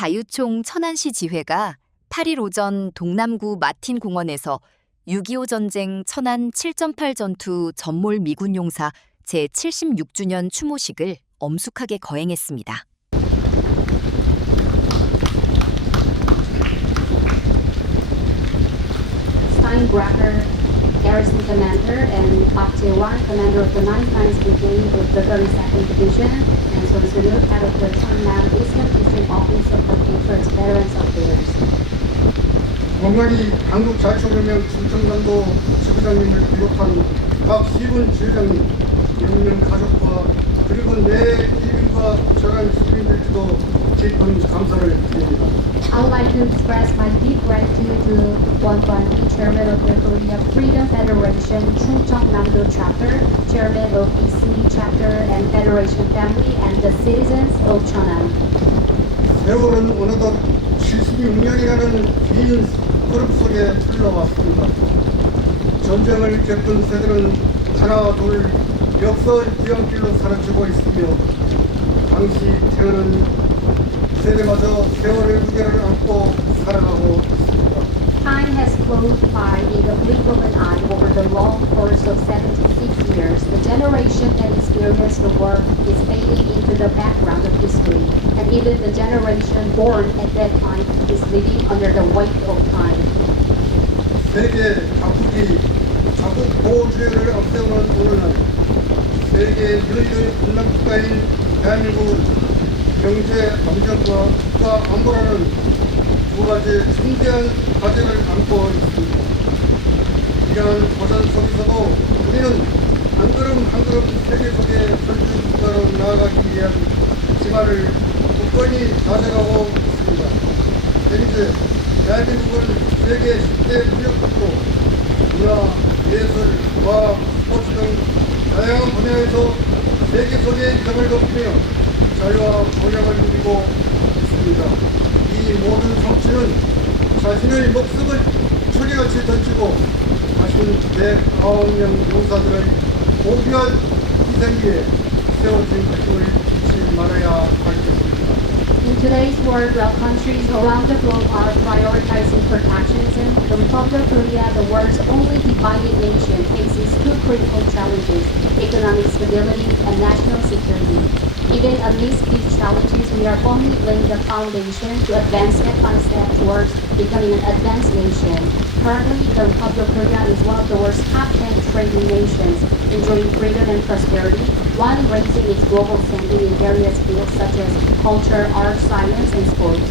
자유총 천안시 지회가 8일 오전 동남구 마틴 공원에서 6.25 전쟁 천안 7.8 전투 전몰 미군 용사 제76주년 추모식을 엄숙하게 거행했습니다. Steinbrecher, Garrison Commander, and Pak Jae-won, Commander of the 9th Lance Brigade of the 32nd Division, and Son Soo-ryuk, Head of the Cheongnam Eastern District Office of the Patriots Veterans Affairs. 공연히 한국자유총연맹 충청남도 지부장님을 비롯한 각 시군 지회장님, 연맹 가족과 그리고 내 기민과 저간 시민들께도 깊은 감사를 드립니다. I would like to express my deep gratitude to Won Kwon-hee, Chairman of the Korea Freedom Federation Chungcheongnam-do Chapter, Chairman of EC Chapter and Federation Family, and the citizens of Cheonan. 세월은 어느덧 76년이라는 긴 흐름 속에 흘러왔습니다. 전쟁을 겪은 세대는 하나 둘 역사 뒤안길로 사라지고 있으며 당시 태어난 세대마저 세월의 무게를 안고 살아가고 있습니다. Time has flown by in the blink of an eye over the long course of 76 years. The generation that experienced the war is fading into the background of history, and even the generation born at that time is living under the weight of time. 세계 각국이 자국 보호주의를 앞세우는 오늘날 세계 유일의 군락국가인 대한민국은 경제 안정과 국가 안보라는 두 가지 중대한 과제를 안고 있습니다. 이러한 고전 속에서도 우리는 한 걸음 한 걸음 세계 속의 선진 국가로 나아가기 위한 기반을 굳건히 다져가고 있습니다. 현재 대한민국은 세계 10대 무역국으로 문화, 예술, 과학, 스포츠 등 다양한 분야에서 세계 속의 인정을 높이며 자유와 번영을 누리고 있습니다. 이 모든 성취는 자신의 목숨을 초리같이 던지고 하신 109명 용사들의 고귀한 희생기에 세워진 것임을 잊지 말아야 하겠습니다. In today's world, while countries around the globe are prioritizing protectionism, the Republic of Korea, the world's only divided nation, faces two critical challenges: economic stability and national security. Even amidst these challenges, we are firmly laying the foundation to advance step by step towards becoming an advanced nation. Currently, the Republic of Korea is one of the world's top 10 trading nations, enjoying freedom and prosperity, while raising its global standing in various fields such as culture, art, science, and sports.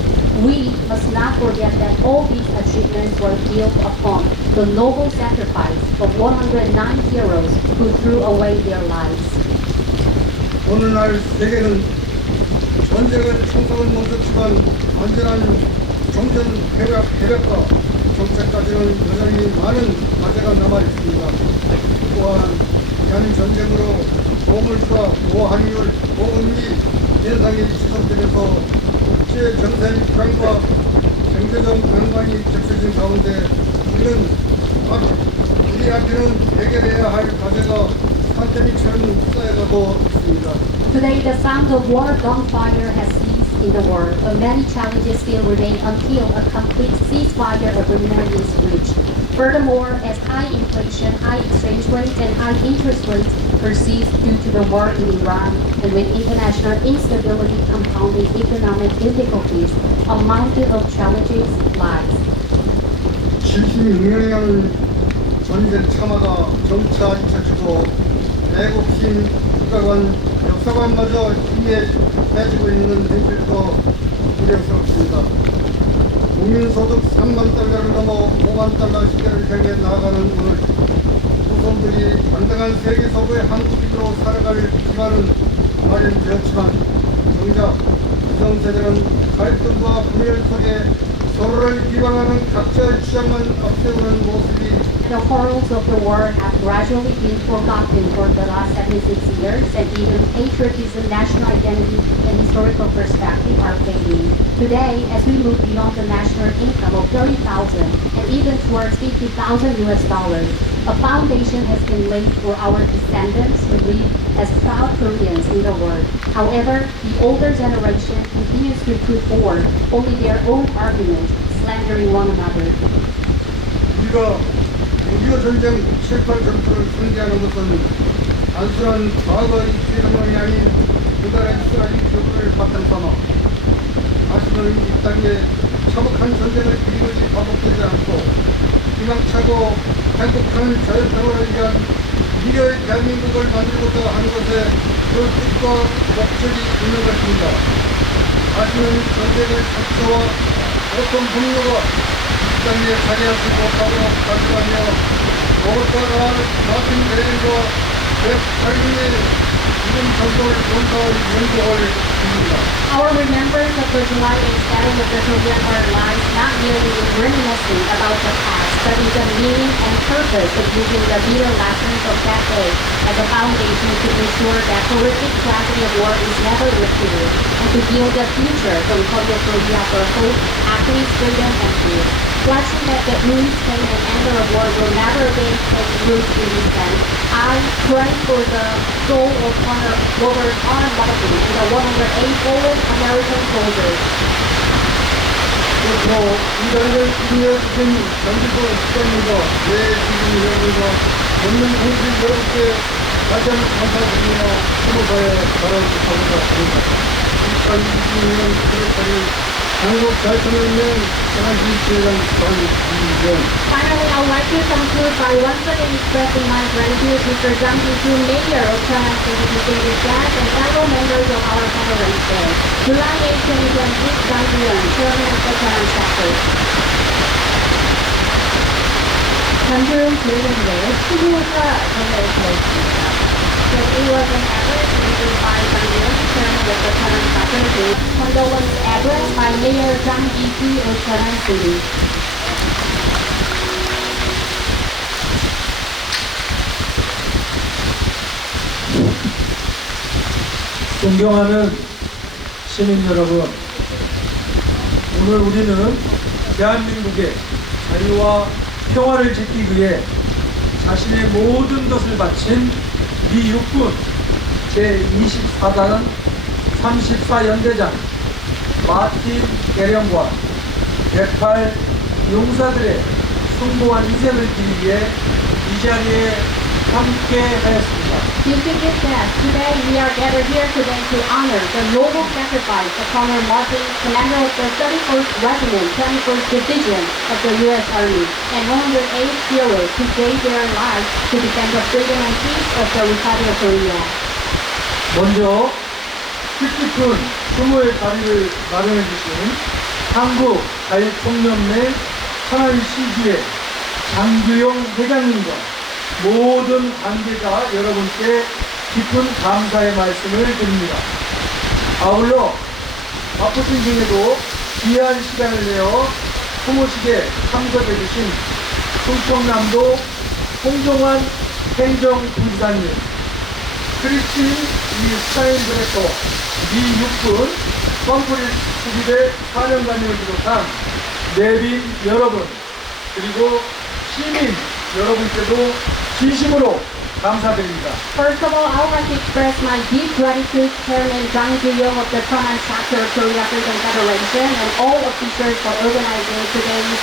We must not forget that all these achievements were built upon the noble sacrifice of 109 heroes who threw away their lives. 오늘날 세계는 전쟁을 청소는 멈췄지만 안전한 종전 협약과 정책까지는 여전히 많은 과제가 남아 있습니다. 또한 이한 전쟁으로 보물과 고환율, 고금리 현상이 지속되면서 국제 정세의 불안과 경제적 난관이 겹쳐진 가운데 우리 앞에는 해결해야 할 과제가 산더미처럼 쌓여가고 있습니다. Today, the sound of war gunfire has ceased in the world, but many challenges still remain until a complete ceasefire agreement is reached. Furthermore, as high inflation, high exchange rates, and high interest rates persist due to the war in Iran, and with international instability compounding economic difficulties, a mountain of challenges lies. 76년이라는 전쟁 참화가 점차 잊혀지고 애국심, 국가관, 역사관마저 희미해지고 있는 현실도 우려스럽습니다. 국민소득 3만 달러를 넘어 5만 달러 시대를 향해 나아가는 오늘 후손들이 당당한 세계 서구의 한국인으로 살아갈 기반은 마련되었지만 정작 기성세대는 갈등과 분열 속에 서로를 비방하는 각자의 주장만 앞세우는 모습이 The horrors of the war have gradually been forgotten for the last 76 years, and even patriotism, national identity, and historical perspective are fading. Today, as we move beyond the national income of $30,000 and even towards $50,000 US, A foundation has been laid for our descendants to live as proud Koreans in the world. However, the older generation continues to put forward only their own arguments, slandering one another. 우리가 6.25 전쟁 7.8 전투를 승리하는 것은 단순한 과거의 실험이 아닌 그날의 쓰라린 교훈을 바탕 삼아 다시는 이 땅에 참혹한 전쟁을 끊임없이 반복되지 않고 희망차고 행복한 자연평화를 위한 미래의 대한민국을 만들고자 하는 것에 그 뜻과 목적이 있는 것입니다. 다시는 전쟁의 상처와 고통 분노가 이 땅에 자리하지 못하고 가져가며 무엇보다 마틴 대행과 108명의 죽은 전도를 용서할 연속을 빕니다. Our remembrance of the July 8th battle of the Korean War lies not merely in reminiscing about the past, but in the meaning and purpose of using the bitter lessons of that day as a foundation to ensure that horrific tragedy of war is never repeated, and to build a future from Korea Korea for hope, happiness, freedom, and peace. Watching that the wounds, pain, and anger of war will never again take root in this land, I pray for the soul of honor Robert R. Martin and the 108 fallen American soldiers. 그렇고 이들을 인내해주신 전주도 시장님과 내 주민 여러분과 전문 공직 여러분께 다시 한번 감사드리며 수고사에 바라보고자 합니다. 2022년 7월달에 한국 대통령령 전환진 지회장 관이원 Finally, I would like to conclude by once again expressing my gratitude to Mr. Jang Ji-soo, Mayor of Cheonan City, distinguished guests, and fellow members of our Federation. July 8, 2026, Jang Ji-yeon, Chairman of the Cheonan Chapter. 장교영 교육원의 수고가 전달되었습니다. That it was an address delivered by Jang Ji-yeon, Chairman of the Cheonan Chapter. Condolence address by Mayor Jang Ji-soo of Cheonan City. 존경하는 시민 여러분, 오늘 우리는 대한민국의 자유와 평화를 지키기 위해 자신의 모든 것을 바친 미 육군 제24단 34연대장 마틴 대령과 108 용사들의 숭고한 희생을 기리기 위해 이 자리에 함께 하였습니다. Distinguished guests, today we are gathered here today to honor the noble sacrifice of Colonel Martin, commander of the 31st Regiment, 21st Division of the U.S. Army, and 108 heroes who gave their lives to defend the freedom and peace of the Republic of Korea. 먼저 뜻깊은 추모의 자리를 마련해 주신 한국 자유총연맹 천안시주의 장규영 회장님과 모든 관계자 여러분께 깊은 감사의 말씀을 드립니다. 아울러 바쁘신 중에도 귀한 시간을 내어 추모식에 참석해 주신 충청남도 홍종환 행정부지사님, 크리스틴 이 스타인드레터 미 육군 컴프리스 수비대 사령관님을 비롯한 내빈 여러분, 그리고 시민 여러분께도 진심으로 감사드립니다. First of all, I would like to express my deep gratitude to Chairman Jang Ji-young of the Cheonan Chapter of Korea Freedom Federation and all officials for organizing today's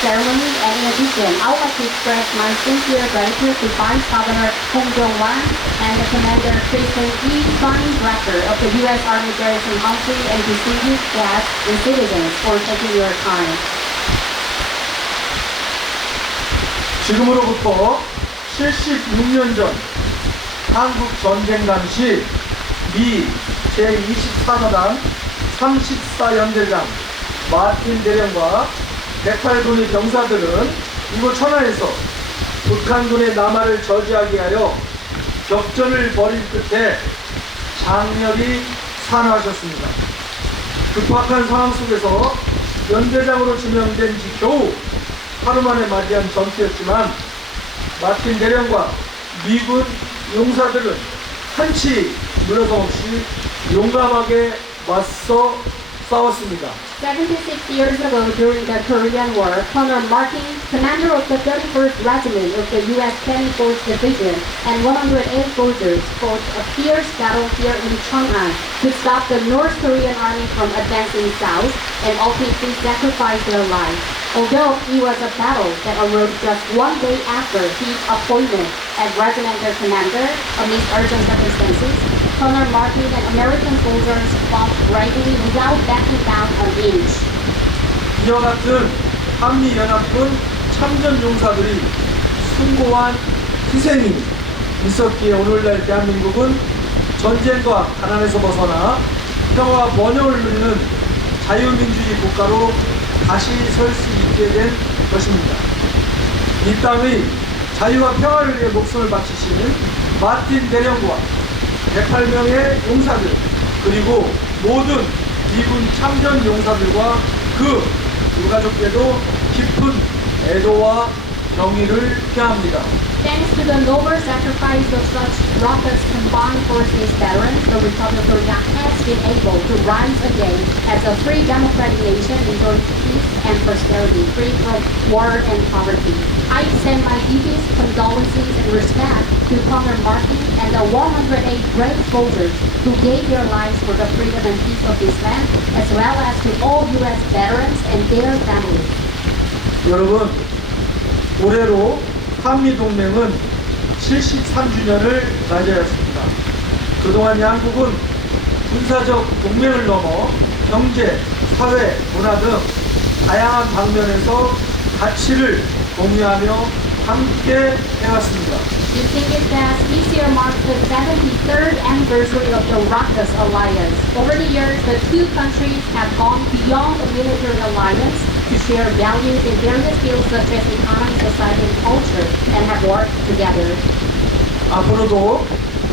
ceremony. And in addition, I would like to express my sincere gratitude to Vice Governor Hong Jong-wan and the Commander Kristen E. Fine Director of the U.S. Army Garrison Country and distinguished guests and citizens for taking your time. 지금으로부터 76년 전 한국 전쟁 당시 미 제24사단 34연대장 마틴 대령과 108군의 병사들은 이곳 천안에서 북한군의 남하를 저지하게 하여 격전을 벌인 끝에 장렬히 산화하셨습니다. 급박한 상황 속에서 연대장으로 지명된 지 겨우 하루 만에 맞이한 전투였지만 마틴 대령과 미군 용사들은 한치 물러섬 없이 용감하게 맞서 싸웠습니다. 76 years ago, during the Korean War, Colonel Martin, commander of the 31st Regiment of the U.S. 24th Division, and 108 soldiers fought a fierce battle here in Chang'an to stop the North Korean army from advancing south and ultimately sacrificed their lives. Although it was a battle that arose just one day after his appointment as regimental commander amidst urgent circumstances, Colonel Martin and American soldiers fought bravely without backing down an inch. 이와 같은 한미연합군 참전용사들이 숭고한 희생이 있었기에 오늘날 대한민국은 전쟁과 가난에서 벗어나 평화와 번영을 누리는 자유민주주의 국가로 다시 설 수 있게 된 것입니다. 이 땅의 자유와 평화를 위해 목숨을 바치신 마틴 대령과 108명의 용사들 그리고 모든 미군 참전 용사들과 그 유가족께도 깊은 애도와 경의를 표합니다. Thanks to the noble sacrifice of such Rocket's combined forces veterans, the Republic of Korea has been able to rise again as a free democratic nation enjoying peace and prosperity, free from war and poverty. I extend my deepest condolences and respect to Colonel Martin and the 108 brave soldiers who gave their lives for the freedom and peace of this land, as well as to all U.S. veterans and their families. 여러분, 올해로 한미동맹은 73주년을 맞이하였습니다. 그동안 양국은 군사적 동맹을 넘어 경제, 사회, 문화 등 다양한 방면에서 가치를 공유하며 함께 해왔습니다. The thing is that this year marks the 73rd anniversary of the Rockets Alliance. Over the years, the two countries have gone beyond the military alliance to share values in various fields such as economy, society, and culture, and have worked together. 앞으로도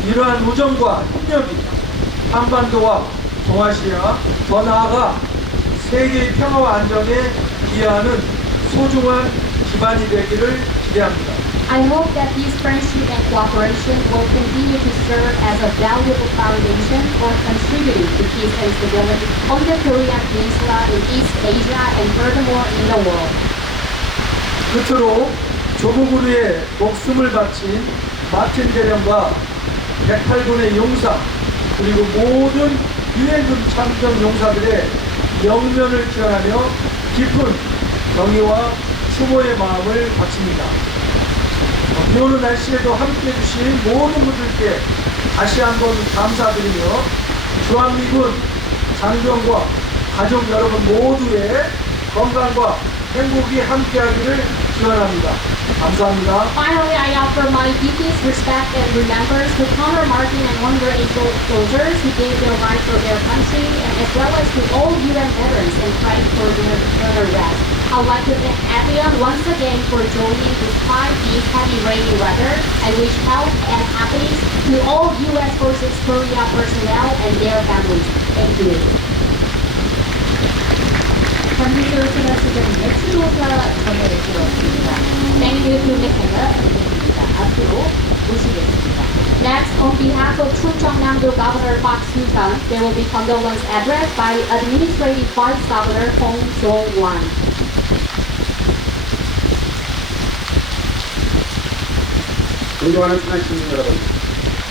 이러한 우정과 협력이 한반도와 동아시아, 더 나아가 세계의 평화와 안정에 기여하는 소중한 기반이 되기를 기대합니다. I hope that this friendship and cooperation will continue to serve as a valuable foundation for contributing to peace and stability on the Korean Peninsula, in East Asia, and furthermore in the world. 끝으로 조국을 위해 목숨을 바친 마틴 대령과 108군의 용사 그리고 모든 유엔군 참전 용사들의 영면을 기원하며 깊은 경의와 추모의 마음을 바칩니다. 비 오는 날씨에도 함께해 주신 모든 분들께 다시 한번 감사드리며 주한미군 장병과 가족 여러분 모두의 건강과 행복이 함께하기를 기원합니다. 감사합니다. Finally, I offer my deepest respect and remembrance to Colonel Martin and 108 soldiers who gave their lives for their country, and as well as to all UN veterans and pray for their further rest. I would like to thank everyone once again for joining despite this heavy rainy weather. I wish health and happiness to all U.S. Forces Korea personnel and their families. Thank you. 전기수로 수고하시는 추모사 전해를 들었습니다. Thank you to Nicola. 앞으로 모시겠습니다. Next, on behalf of Chungcheongnam-do Governor Park Soo-sun, there will be condolence address by Administrative Vice Governor Hong Jong-wan. 존경하는 천안 시민 여러분,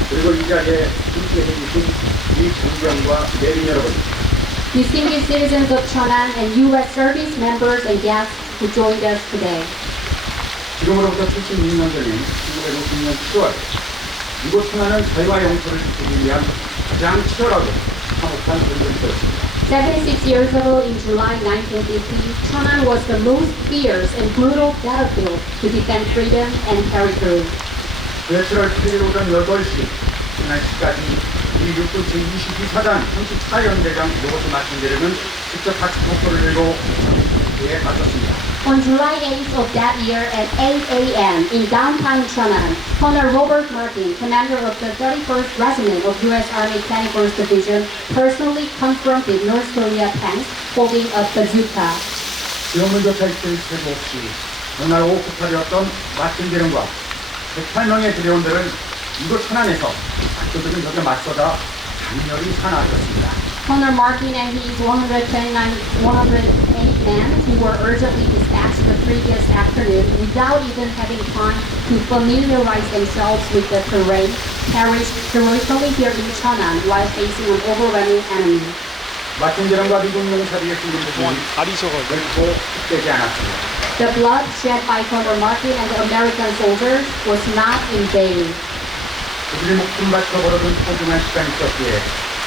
그리고 이 자리에 함께해 주신 이 장병과 내린 여러분, Distinguished citizens of Cheonan and U.S. service members and guests who joined us today. 지금으로부터 76년 전인 1960년 7월, 이곳 천안은 자유와 영토를 지키기 위한 가장 치열하고 참혹한 전쟁터였습니다. 76 years ago in July 1950, Cheonan was the most fierce and brutal battlefield to defend freedom and territory. 7월 8일 오전 8시, 지난 시까지 이 육군 제22사단 34연대장 로버트 마틴대령은 직접 같이 목표를 내고 전투에 맞섰습니다. On July 8th of that year at 8 a.m. in downtown Cheonan, Colonel Robert Martin, commander of the 31st Regiment of U.S. Army 24th Division, personally confronted North Korea tanks holding a bazooka. 지원문조차 있을 새도 없이 전날 오후 폭발이었던 마틴대령과 108명의 드래곤들은 이곳 천안에서 악도들은 벽에 맞서다 장렬히 사나웠습니다. Connor Martin and his 108 men who were urgently dispatched the previous afternoon without even having time to familiarize themselves with the terrain perished heroically here in Cheonan while facing an overwhelming enemy. 마틴 대령과 미군 용사들의 죽은 부분은 결코 헛되지 않았습니다. The blood shed by Connor Martin and the American soldiers was not in vain. 그들이 목숨 바쳐 벌어둔 소중한 시간이 있었기에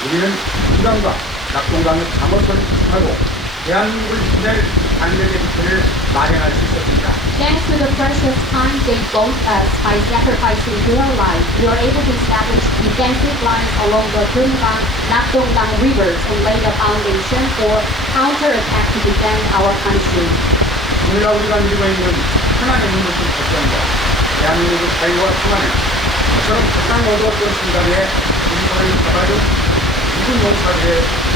우리는 수강과 낙동강의 방어선을 구축하고 대한민국을 지낼 반대의 부패를 마련할 수 있었습니다. Thanks to the precious time they both us by sacrificing their lives, we were able to establish defensive lines along the Dungang, Nakdonggang rivers and lay the foundation for counterattack to defend our country. 오늘날 우리가 누리고 있는 하나님의 무슨 걱정과 대한민국의 자유와 평안을 저처럼 가장 어두웠던 순간에 우리 손을 잡아준 미군 용사들의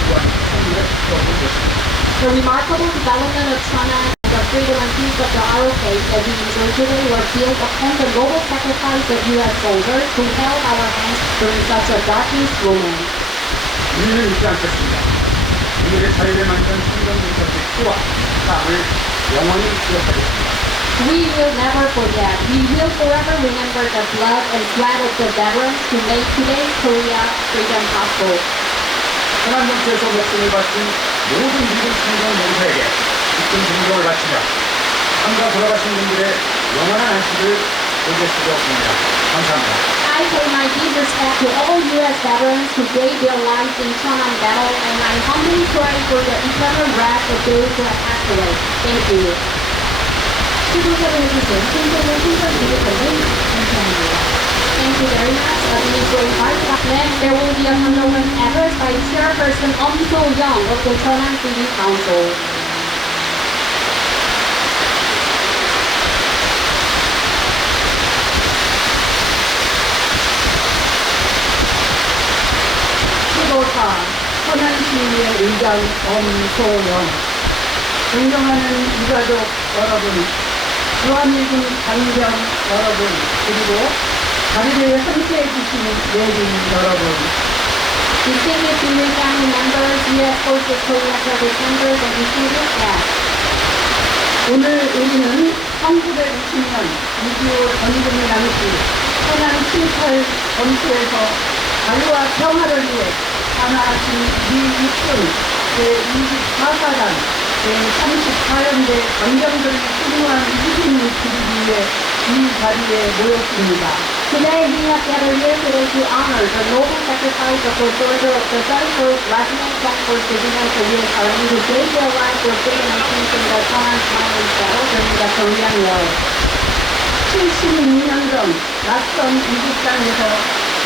유한 승리를 지켜본 것입니다. The remarkable development of Cheonan and the freedom and peace of the ROK that we enjoy today were built upon the noble sacrifice of U.S. soldiers who held our hands during such a darkest moment. 우리는 잊지 않겠습니다. 우리의 자유를 만든 성경 용사들의 피와 땀을 영원히 기억하겠습니다. We will never forget. We will forever remember the blood and sweat of the veterans who made today's Korea freedom possible. 천안정치에서 목숨을 바친 모든 미군 성경 용사에게 깊은 존경을 바치며 삶과 돌아가신 분들의 영원한 안식을 보게 수고하옵니다. 감사합니다. I pay my deep respect to all U.S. veterans who gave their lives in Cheonan battle, and I humbly pray for the eternal rest of those who have passed away. Thank you. 수고자를 해주신 신성을 신성드리겠는 감사합니다. Thank you very much. Minister Park. Then there will be a condolence address by Chairperson So Young of the Cheonan City Council. 수도사 천안시의 의장 엄소영, 존경하는 유가족 여러분, 주한미군 장병 여러분, 그리고 자리를 함께해 주신 내린 여러분, Distinguished senior family members, U.S. Forces Korea Service members, and distinguished guests. 오늘 우리는 1950년 6.25 전쟁의 당시 천안 7.8 전투에서 자유와 평화를 위해 하나하신 미 육군 제24사단 제34연대 강병들이 수고한 희생을 드리기 위해 이 자리에 모였습니다. Today we have gathered here today to honor the noble sacrifice of the soldiers of the 31st Regiment 24th Division Korean Army who gave their lives for freedom and peace in the Cheonan Violence battle during the Korean War. 76년 전 낯선 이국 땅에서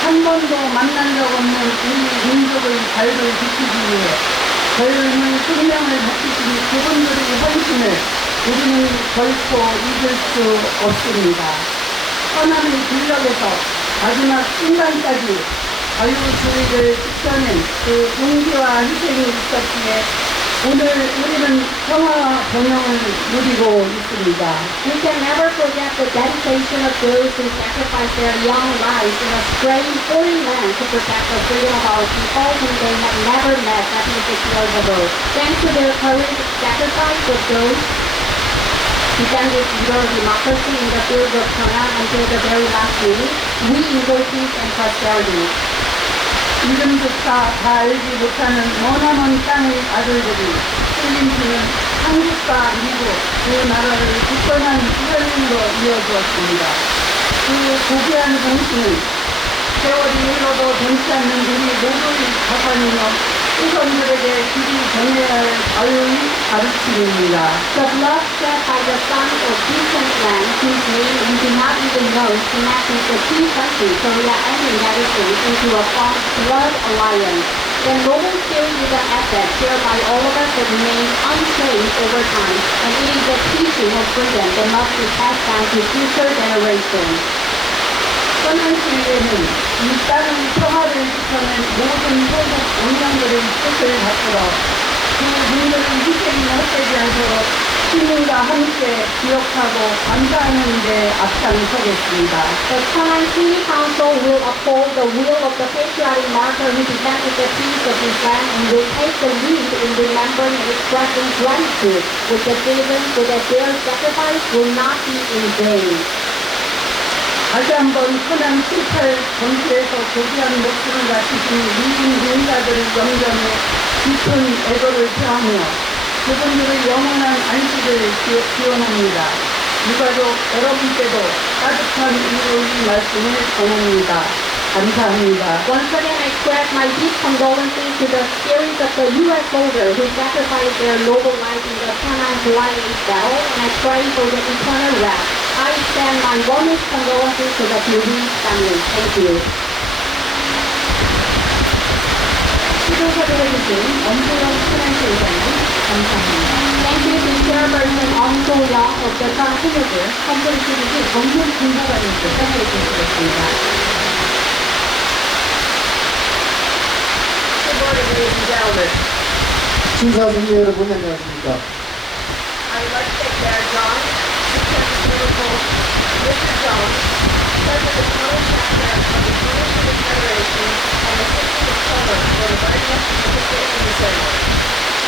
한 번도 만난 적 없는 우리 민족의 자유를 지키기 위해 젊은 생명을 바치신 그분들의 헌신을 우리는 결코 잊을 수 없습니다. 천안의 진력에서 마지막 순간까지 자유주의를 지켜낸 그 용기와 희생이 있었기에 오늘 우리는 평화와 번영을 누리고 있습니다. We can never forget the dedication of those who sacrificed their young lives in a strange foreign land to protect the freedom of our people whom they had never met 76 years ago. Thanks to their courage, sacrifice of those defended your democracy in the field of Cheonan until the very last minute, we enjoy peace and prosperity. 이름조차 다 알지 못하는 머나먼 땅의 아들들이 흘린 피는 한국과 미국 그 나라를 굳건한 후연으로 이어주었습니다. 그 고귀한 공신은 세월이 흘러도 변치 않는 우리 모두의 자산이며 후손들에게 길이 전해야 할 자유의 가르침입니다. The blood shed by the sons of distant land whose name we do not even know connects the two countries, Korea and the United States, into a blood alliance. The noble spirit is an asset shared by all of us that remains unchanged over time, and it is a teaching of freedom that must be passed down to future generations. 천안시위에는 이 땅의 평화를 지켜낸 모든 소속 운명들의 뜻을 받들어 그 분들의 희생이 헛되지 않도록 시민과 함께 기억하고 감사하는 데 앞장서겠습니다. The Cheonan City Council will uphold the will of the patriotic martyr who defended the peace of his land and will take the lead in remembering and expressing gratitude with the citizens so that their sacrifice will not be in vain. 다시 한번 천안 7.8 전투에서 고귀한 목숨을 바치신 미군 용사들을 영전에 깊은 애도를 표하며 그분들의 영원한 안식을 기원합니다. 유가족 여러분께도 따뜻한 위로의 말씀을 전합니다. 감사합니다. Once again, I express my deep condolences to the spirits of the U.S. soldiers who sacrificed their noble life in the Cheonan July 8th battle, and I pray for their eternal rest. I extend my warmest condolences to the bereaved family. Thank you. 시도사를 해주신 엄소영 천안시 의장님 감사합니다. Thank you to Chairperson Ong So-young of the Cheonan 후보들 헌법 시리즈 정문 공보관님께 선물해 주시겠습니다. Good morning, ladies and gentlemen. 심사숙녀 여러분 안녕하십니까? I'd like to thank Mayor John, Superintendent Liverpool, Mr. Jones, President of the Cheonan Chapter of the Cheonan Civic Federation, and the citizens of Cheonan for inviting us to participate in the ceremony.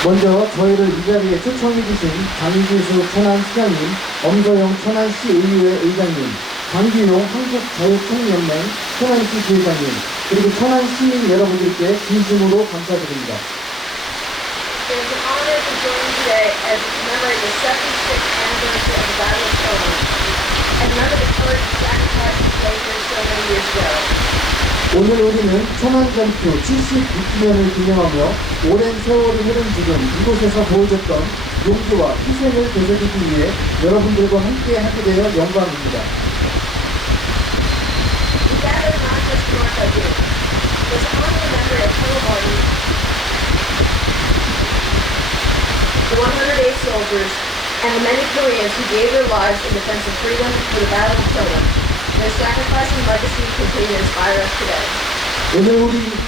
먼저 저희를 이 자리에 초청해주신 장지수 천안시장님, 엄서영 천안시의회 의장님, 강기용 한국자유총연맹 천안시 지회장님, 그리고 천안시민 여러분들께 진심으로 감사드립니다. It is an honor to join you today as we commemorate the 76th anniversary of the Battle of Cheonan and remember the courage and sacrifices made here so many years ago. 오늘 우리는 천안전투 76주년을 기념하며 오랜 세월이 흐른 지금 이곳에서 보여줬던 용기와 희생을 되새기기 위해 여러분들과 함께 하게 되어 영광입니다. We gather not just to mark our doom, but to honor the memory of Colonel Martin, the 108 soldiers, and the many Koreans who gave their lives in defense of freedom for the Battle of Cheonan. Their sacrifice and legacy continue to inspire us today.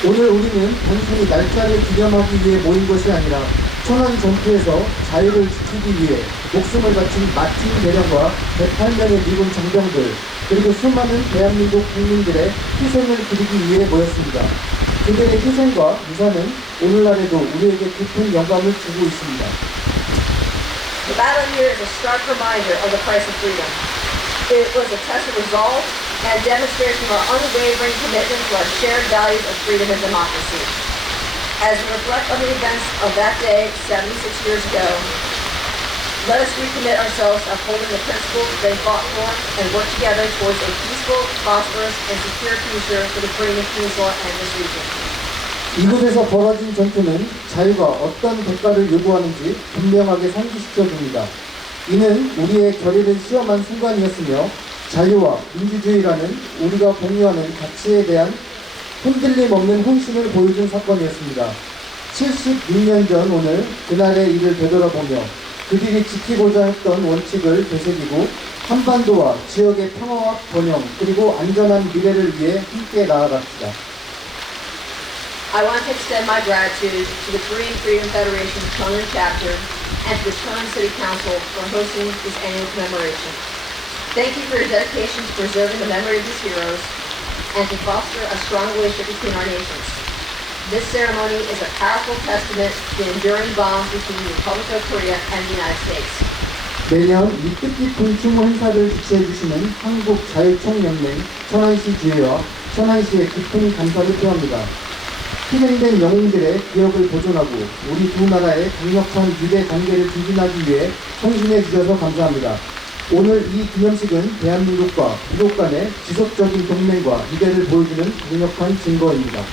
오늘 우리는 단순히 날짜를 기념하기 위해 모인 것이 아니라 천안 전투에서 자유를 지키기 위해 목숨을 바친 마틴 대령과 108명의 미군 장병들 그리고 수많은 대한민국 국민들의 희생을 기리기 위해 모였습니다. 그들의 희생과 유산은 오늘날에도 우리에게 깊은 영감을 주고 있습니다. The battle here is a stark reminder of the price of freedom. It was a test of resolve and demonstration of our unwavering commitment to our shared values of freedom and democracy. As we reflect on the events of that day 76 years ago, let us recommit ourselves to upholding the principles they fought for and work together towards a peaceful, prosperous, and secure future for the Korean Peninsula and this region. 이곳에서 벌어진 전투는 자유가 어떤 대가를 요구하는지 분명하게 상기시켜 줍니다. 이는 우리의 결의를 시험한 순간이었으며 자유와 민주주의라는 우리가 공유하는 가치에 대한 흔들림 없는 헌신을 보여준 사건이었습니다. 76년 전 오늘 그날의 일을 되돌아보며 그들이 지키고자 했던 원칙을 되새기고 한반도와 지역의 평화와 번영 그리고 안전한 미래를 위해 함께 나아갑시다. I want to extend my gratitude to the Korean Freedom Federation's Cheonan chapter and to the Cheonan City Council for hosting this annual commemoration. Thank you for your dedication to preserving the memory of these heroes and to foster a strong relationship between our nations. This ceremony is a powerful testament to the enduring bonds between the Republic of Korea and the United States. 매년 이 뜻깊은 추모 행사를 주최해주시는 한국자유총연맹 천안시 지회와 천안시에 깊은 감사를 표합니다. 희생된 영웅들의 기억을 보존하고 우리 두 나라의 강력한 유대 관계를 증진하기 위해 헌신해 주셔서 감사합니다. 오늘 이 기념식은 대한민국과 미국 간의 지속적인 동맹과 유대를 보여주는 강력한 증거입니다.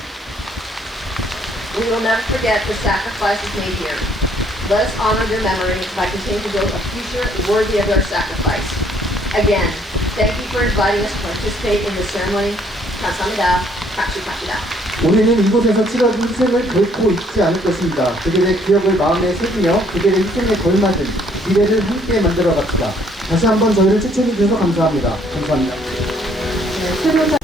We will never forget the sacrifices made here. Let us honor their memory by continuing to build a future worthy of their sacrifice. Again, thank you for inviting us to participate in this ceremony. 감사합니다. 감사합니다. 우리는 이곳에서 치러진 희생을 결코 잊지 않을 것입니다. 그들의 기억을 마음에 새기며 그들의 희생에 걸맞은 미래를 함께 만들어 갑시다. 다시 한번 저희를 초청해 주셔서 감사합니다. 감사합니다. 수료사